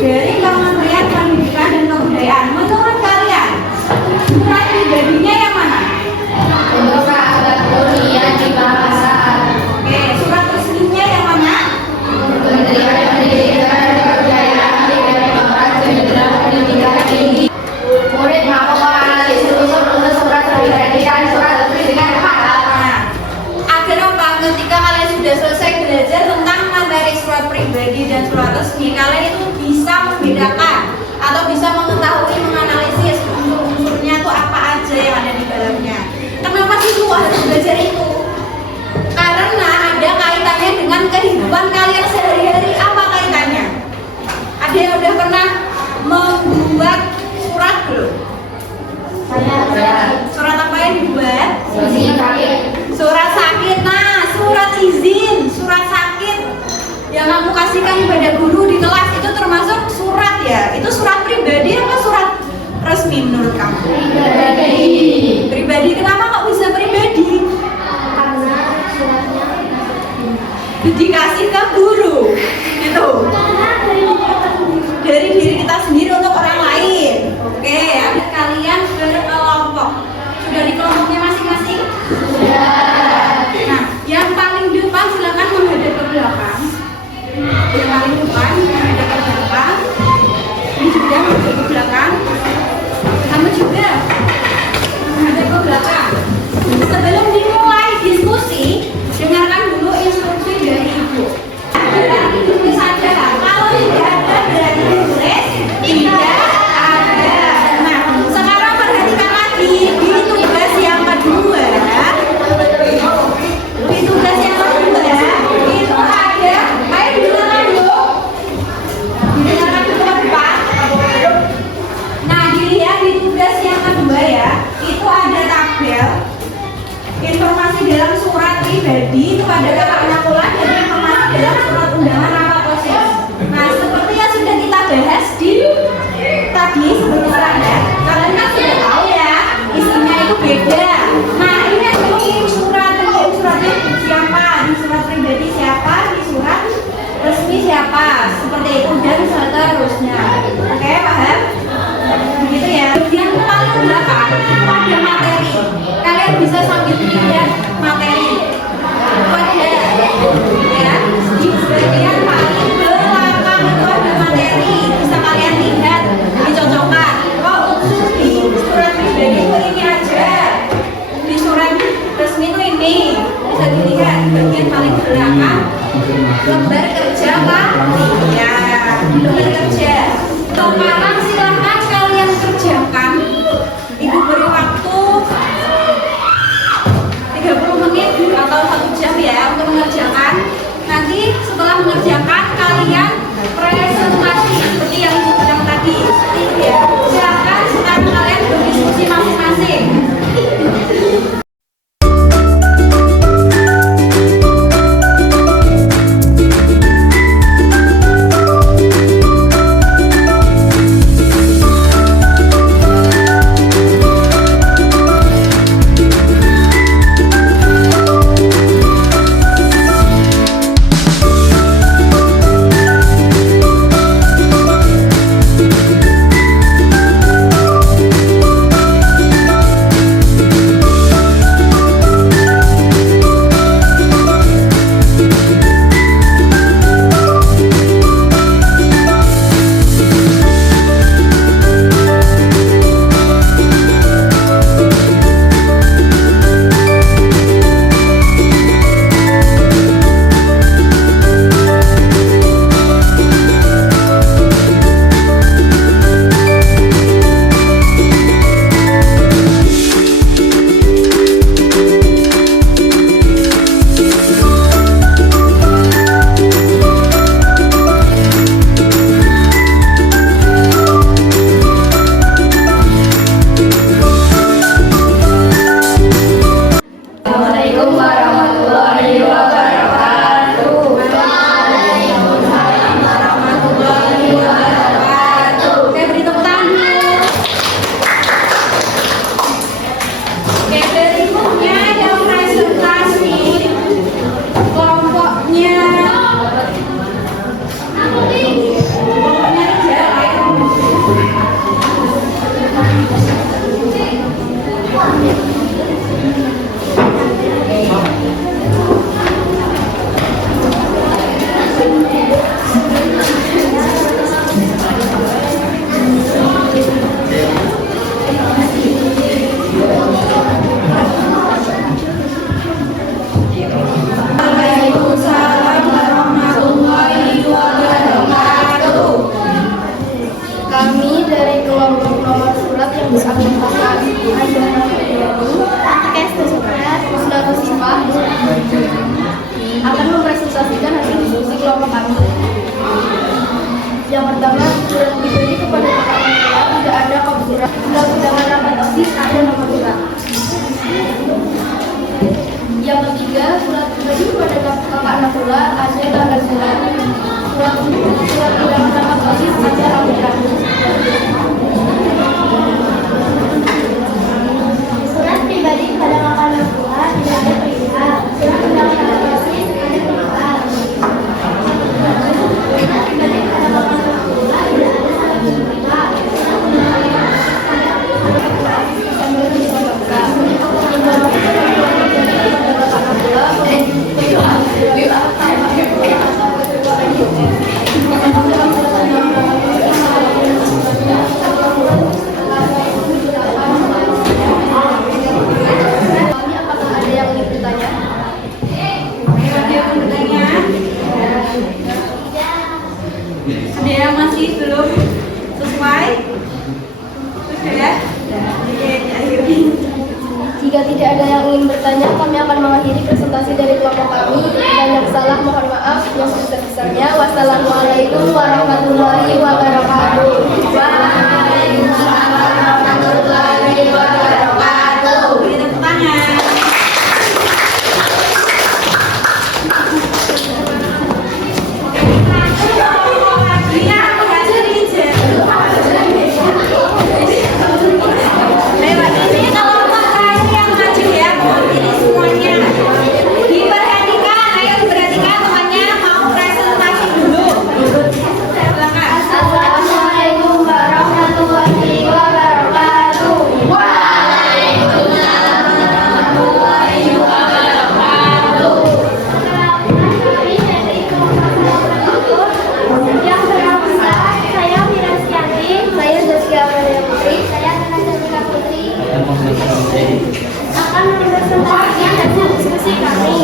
dari Kementerian Pendidikan dan Kebudayaan. Menurut kalian, surat pribadinya yang mana? Surat kuliah di bahasa. Oke, surat resminya yang mana? Kementerian Pendidikan dan Kebudayaan Direktorat Jenderal Pendidikan Tinggi. Murid mampu menganalisis unsur-unsur surat pribadi dan surat resmi dengan hafal. Agar apa? Ketika kalian sudah selesai belajar tentang materi surat pribadi dan surat resmi, kalian itu bisa membedakan atau bisa mengetahui, menganalisis unsur-unsurnya itu apa aja yang ada di dalamnya. Kenapa sih lu harus belajar itu? Karena ada kaitannya dengan kehidupan kalian sehari-hari. Apa kaitannya? Ada yang udah pernah membuat surat belum? Surat apa yang dibuat? Surat sakit. Nah, surat izin, surat sakit yang kamu kasihkan kepada guru di kelas itu termasuk surat ya? Itu surat pribadi apa surat resmi menurut kamu? Pribadi. Kenapa kok bisa pribadi? Karena suratnya Dikasih ke guru gitu, dari diri kita sendiri untuk orang lain. Oke, ada kalian berkelompok. Sudah di kelompoknya masing-masing? Nah, yang paling depan silakan menghadap ke belakang. Yang paling depan menghadap ke belakang. Ini juga menghadap ke belakang. Kamu juga menghadap ke belakang. Sebelum dimulai diskusi, dengarkan dulu instruksi dari ibu. Berarti tulis saja. Kalau tidak ada berarti tulis tidak ada. Nah, sekarang perhatikan lagi di tugas yang kedua. Di tugas yang kedua itu ada. Ayo didengarkan dulu. Didengarkan dulu ke depan. Nah, dilihat di tugas yang kedua ya. Itu ada tabel informasi dalam surat pribadi, itu ada kakak pula dan informasi dalam surat undangan rapat OSIS. Nah, seperti yang sudah kita bahas di tadi sebelumnya, kalian kan sudah tahu ya isinya itu beda. Nah, ini ada mengirim surat, mengirim suratnya siapa, di surat pribadi siapa, di surat resmi siapa, seperti itu dan seterusnya. Oke, paham? Begitu ya. Yang paling belakang pada materi, kalian bisa sambil lihat materi pada ya di bagian paling belakang itu ada materi, bisa kalian lihat, dicocokkan. Oh, unsur di surat pribadi itu ini aja, di surat resmi itu ini, bisa dilihat di bagian paling belakang lembar kerja ya, lembar kerja. Sekarang silahkan kalian kerjakan. Ibu beri waktu 30 menit atau 1 jam ya untuk mengerjakan. Nanti setelah mengerjakan kalian presentasi seperti yang ibu bilang tadi. Ya, silakan sekarang kalian berdiskusi masing-masing. Kelompoknya Yang ketiga, surat pribadi kepada kakak Nakula ada tanda surat. Surat undangan rapat OSIS ada rabu-rabu. Surat pribadi kepada kakak Nakula tidak ada perihal. Surat undangan rapat OSIS ada perihal. Surat pribadi kepada kakak Nakula tidak ada salah perihal. Surat undangan rapat Ada yang masih belum sesuai? Sudah? Jika tidak ada yang ingin bertanya, kami akan mengakhiri presentasi dari kelompok kami. Banyak salah, mohon maaf yang sebesar-besarnya. Wassalamualaikum warahmatullahi wabarakatuh. Waalaikumsalam warahmatullahi wabarakatuh. Beri tepuk tangan. Lewat ini kalau terakhir yang maju ya, ini semuanya diperhatikan, ayo diperhatikan temannya mau presentasi dulu. Silakan. Assalamualaikum warahmatullahi wabarakatuh. Waalaikumsalam warahmatullahi wabarakatuh. Yang berbangsa, saya Wirasyanti, saya Zaskia Amalia Putri, saya Nana Putri, akan mempresentasikan hasil diskusi kami.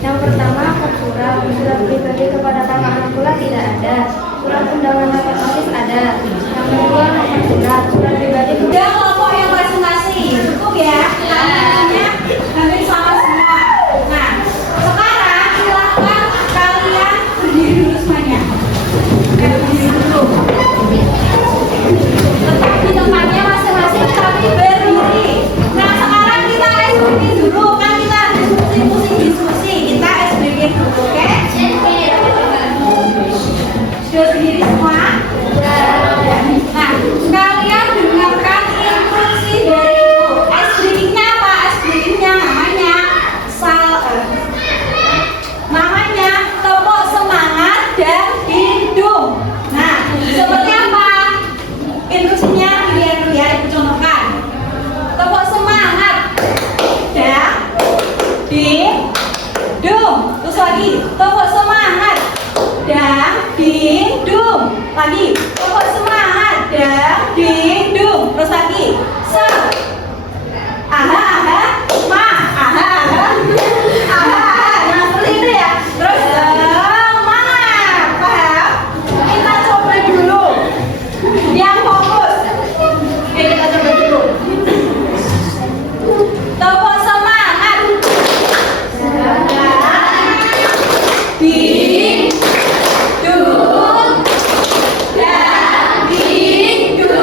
Yang pertama, surat pribadi kepada kakak Nakula tidak ada. Surat undangan rapat OSIS ada. Yang kedua, surat pribadi Udah kelompok yang presentasi, cukup ya. Namanya hampir sama semua. Nah, sekarang silakan kalian berdiri dulu semuanya. Berdiri dulu. Tetap di tempatnya masing-masing tapi berdiri. Nah, sekarang kita SBK dulu. Kan kita diskusi. Kita SBK dulu, oke? Sudah berdiri semua? Nah, kalian dengarkan instruksi dari ibu. SBK-nya apa? SBK-nya namanya tepuk semangat dan hidung. Nah, seperti apa? Instruksinya lihat ibu contohkan. Tepuk semangat dan hidung. Terus lagi, tepuk semangat dan hidung. Lagi, tepuk semangat dan hidung. Terus lagi, nah seperti itu ya. Terus semangat, paham? Kita coba dulu yang fokus. Oke, kita coba dulu. Tepuk semangat hidung dan hidung.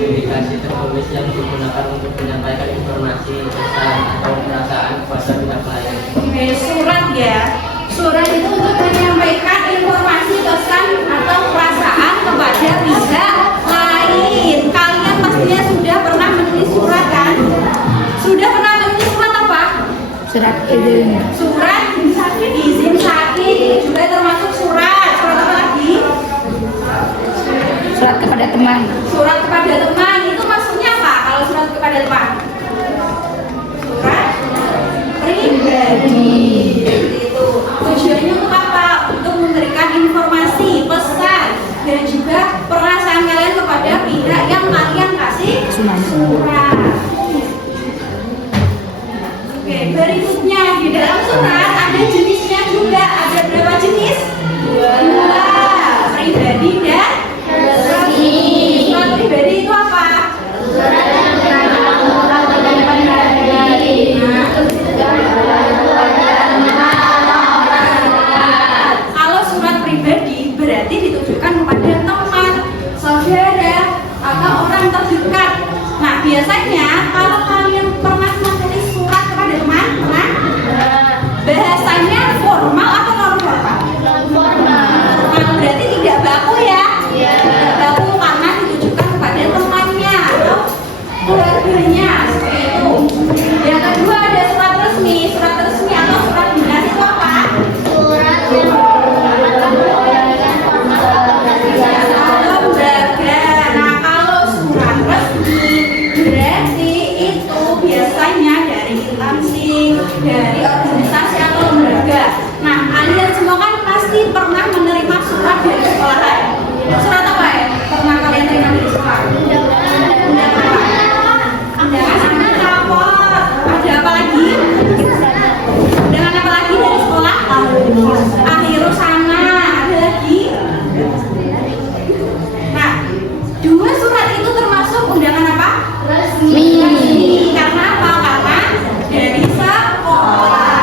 komunikasi tertulis yang digunakan untuk menyampaikan informasi, pesan, atau perasaan kepada pihak lain. Oke, surat ya. Surat itu untuk menyampaikan informasi, pesan, atau perasaan kepada pihak lain. Kalian pastinya sudah pernah menulis surat kan? Sudah pernah menulis surat apa? Surat izin. Surat izin sakit juga termasuk surat. Surat apa lagi? Surat kepada teman. Surat kepada teman itu maksudnya apa? Kalau surat kepada teman? Surat pribadi. Itu tujuannya untuk apa? Untuk memberikan informasi, pesan, dan juga perasaan kalian kepada pihak yang kalian kasih surat. Oke, berikutnya di dalam surat ada jenisnya juga. Ada berapa jenis? Dua. Pribadi dan resmi. Surat pribadi itu apa? Surat yang tentang orang pribadi. Kalau surat pribadi berarti ditujukan kepada teman, saudara, atau orang terdekat. Nah, biasanya kalau kalian pernah menulis surat kepada teman, bahasanya formal atau non formal? Nah, berarti tidak baku ya? Tidak baku karena ditujukan kepada temannya atau keluarganya seperti itu. Yang kedua ada surat resmi. Surat resmi atau surat dinas itu apa? Surat yang Lembaga. Nah, kalau surat resmi berarti itu biasanya dari instansi, dari organisasi atau lembaga. Nah, kalian semua kan pasti pernah menerima surat dari sekolah ya? Surat apa ya? Pernah kalian terima dari sekolah? Undangan anak rapor. Ada apa lagi? Undangan apa lagi dari sekolah? Akhirus sana. Ada lagi? Nah, dua surat itu termasuk undangan apa? Resmi. Karena apa? Karena dari sekolah.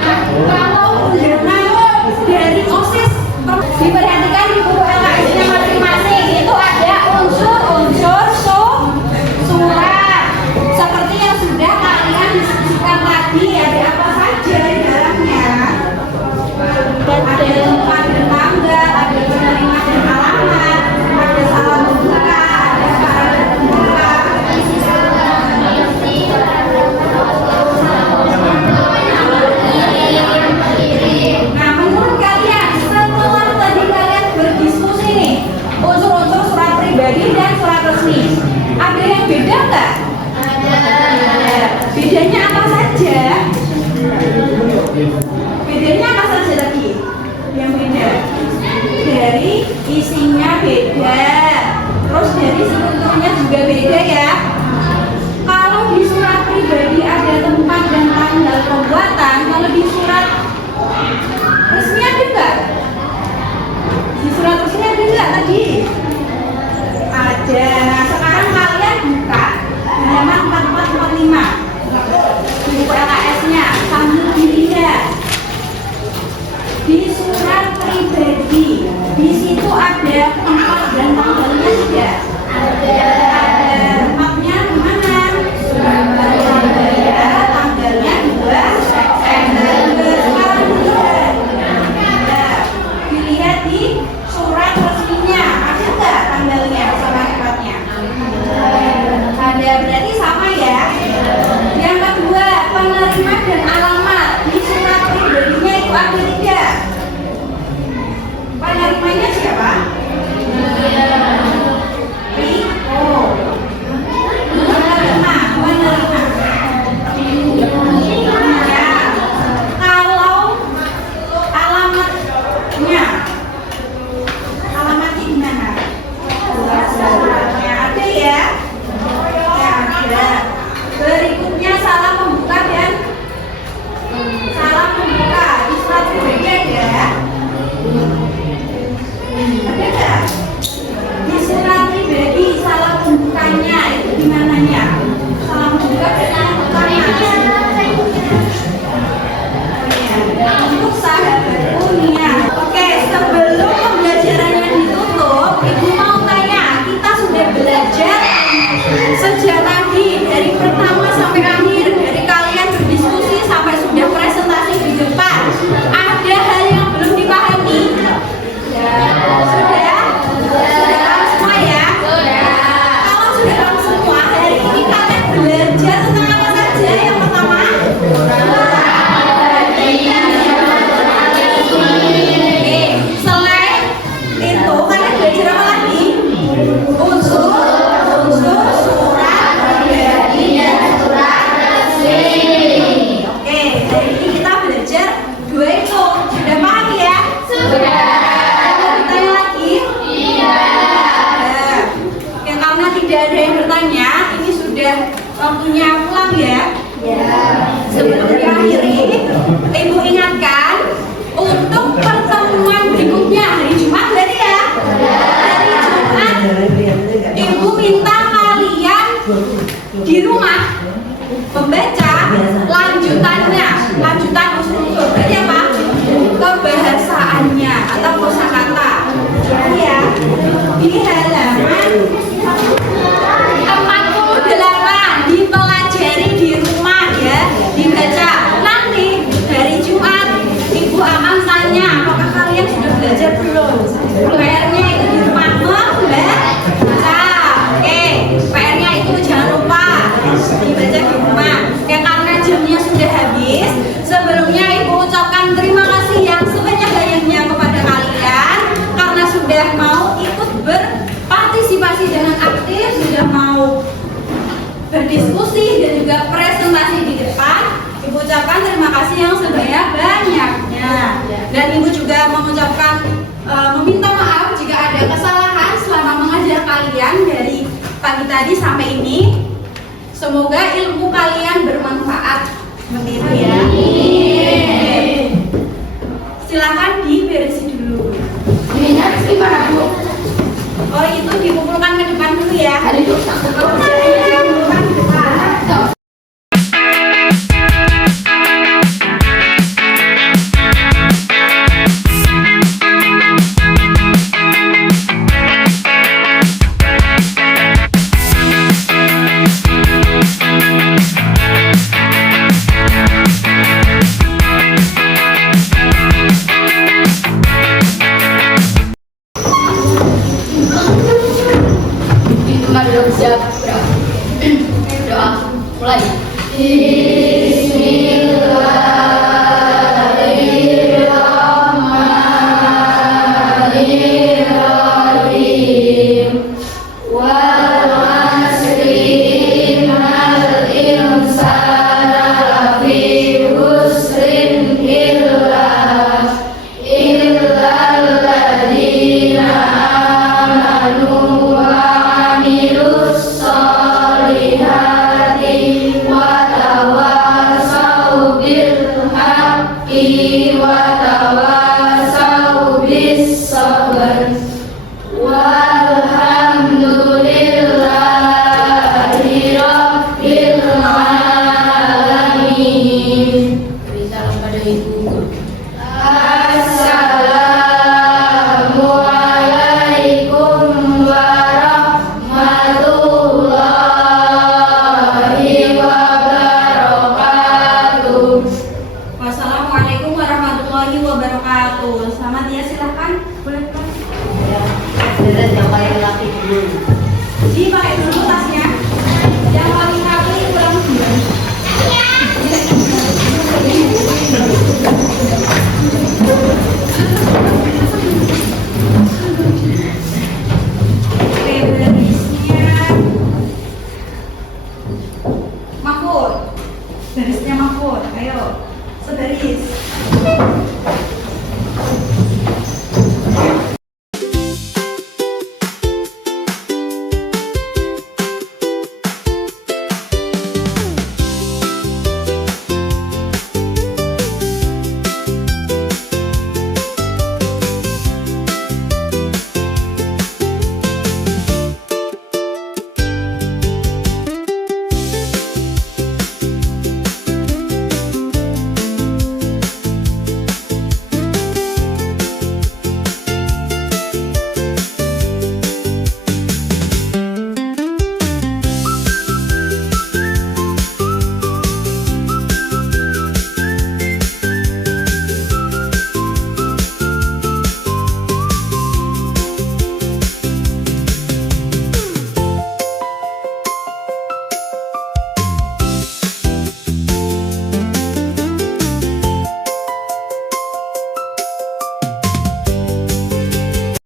Nah, kalau undangan dari OSIS diperhatikan di buku LKS-nya masing-masing itu ada unsur-unsur surat seperti yang sudah kalian diskusikan tadi. Ada apa saja di dalamnya? Ada tempat dan tanggal, ada penerima dan alamat, ada salam buka, ada syarat buka. Nah, menurut kalian setelah tadi kalian berdiskusi nih unsur-unsur surat pribadi dan surat resmi, ada yang beda nggak? Ada. Bedanya apa saja? Bedanya apa saja lagi? Yang beda dari isinya beda, terus dari strukturnya juga beda ya. Kalau di surat pribadi ada tempat dan tanggal pembuatan, kalau di surat resmi ada nggak? Di surat resmi ada nggak tadi? Ada. Nah, sekarang kalian buka halaman 4445 di buku LKS-nya sambil dilihat. Di surat pribadi, di situ ada tempat dan tanggalnya tidak? Ada. Tempatnya di mana? Surabaya, tanggalnya 2 September. Sekarang dilihat. Nah, dilihat di surat resminya ada sudah waktunya pulang ya. Sebelum diakhiri, Ibu ingatkan untuk pertemuan berikutnya hari Jumat berarti ya. Hari Jumat Ibu minta kalian di rumah membaca lanjutan unsur-unsur berarti apa? Kebahasaannya atau kosakata. Ya, di halaman 48 dipelajari di rumah ya, dibaca. Nanti hari Jumat Ibu akan tanya apakah kalian sudah belajar belum? PR-nya itu di rumah membaca. Oke, PR-nya itu jangan lupa dibaca di rumah. Ya, karena jamnya sudah habis, sebelumnya Ibu ucapkan terima kasih yang sebanyak-banyaknya kepada kalian karena sudah mau ikut berpartisipasi dengan aktif, sudah mau berdiskusi dan juga presentasi di depan. Ibu ucapkan terima kasih yang sebanyak-banyaknya. Dan Ibu juga mengucapkan meminta maaf jika ada kesalahan selama mengajar kalian dari pagi tadi sampai ini. Semoga ilmu kalian bermanfaat. Seperti itu ya. Silakan diberisi dulu. Ininya gimana Bu? Oh, itu dikumpulkan ke depan dulu ya. Dikumpulkan ke depan. Mari dong siap. Doa mulai. Bismillahirrahmanirrahim. Wal 'asri innal insana lafi khusrin illal ladzina amanu wa 'amilus sholihati wa tawassaw bil haqqi wa tawassaw bis sabr. Walhamdulillahi rabbil alamin. Beri salam pada ibu. Assalamualaikum warahmatullahi wabarakatuh. Wassalamualaikum warahmatullahi wabarakatuh. Selamat ya, silakan. Boleh Pak. Yang paling laki dulu.